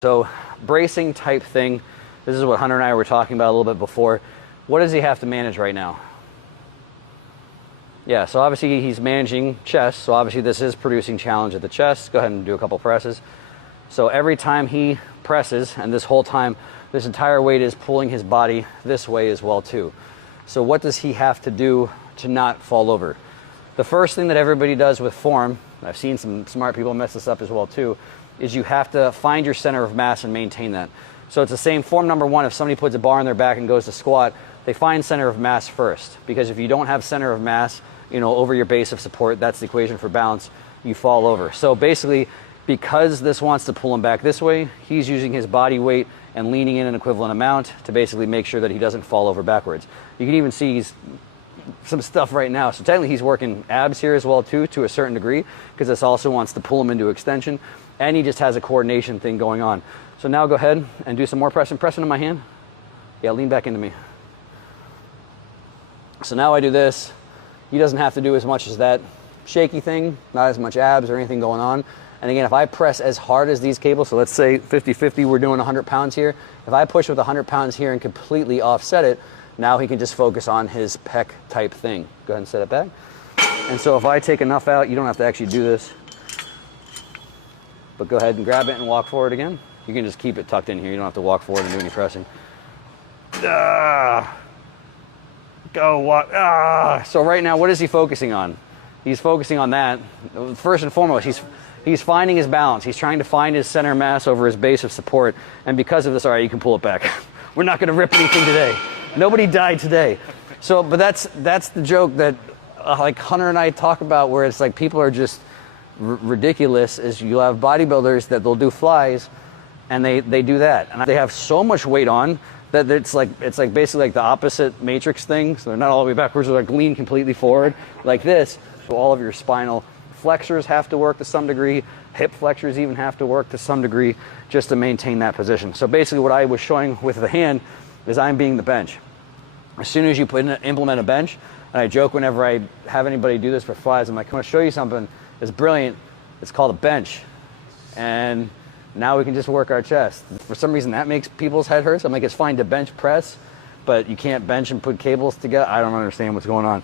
So bracing type thing, this is what Hunter and I were talking about a little bit before. What does he have to manage right now? Yeah, so obviously he's managing chest, so obviously this is producing challenge at the chest. Go ahead and do a couple presses. So every time he presses, and this whole time, this entire weight is pulling his body this way as well too. So what does he have to do to not fall over? The first thing that everybody does with form, I've seen some smart people mess this up as well too, is you have to find your center of mass and maintain that. So it's the same form number one. If somebody puts a bar on their back and goes to squat, they find center of mass first, because if you don't have center of mass, over your base of support, that's the equation for balance, you fall over. So basically, because this wants to pull him back this way, he's using his body weight and leaning in an equivalent amount to basically make sure that he doesn't fall over backwards. You can even see he's some stuff right now. So technically he's working abs here as well too, to a certain degree, because this also wants to pull him into extension, and he just has a coordination thing going on. So now go ahead and do some more pressing. Press into my hand. Yeah, lean back into me. So now I do this. He doesn't have to do as much as that shaky thing, not as much abs or anything going on. And again, if I press as hard as these cables, so let's say 50-50, we're doing 100 pounds here. If I push with 100 pounds here and completely offset it, now he can just focus on his pec type thing. Go ahead and set it back. And so if I take enough out, you don't have to actually do this, but go ahead and grab it and walk forward again. You can just keep it tucked in here. You don't have to walk forward and do any pressing. Go walk. So right now, what is he focusing on? He's focusing on that. First and foremost, he's finding his balance. He's trying to find his center mass over his base of support. And because of this, all right, you can pull it back. We're not going to rip anything today. Nobody died today. So, but that's the joke that like Hunter and I talk about, where it's like people are just ridiculous. Is you'll have bodybuilders that they'll do flies, and they do that, and they have so much weight on that it's like basically like the opposite matrix thing. So they're not all the way backwards. They're like lean completely forward like this. So all of your spinal flexors have to work to some degree. Hip flexors even have to work to some degree just to maintain that position. So basically what I was showing with the hand is I'm being the bench. As soon as you implement a bench, and I joke whenever I have anybody do this for flies, I'm like, I'm going to show you something that's brilliant. It's called a bench. And now we can just work our chest. For some reason that makes people's head hurt. So I'm like, it's fine to bench press, but you can't bench and put cables together. I don't understand what's going on.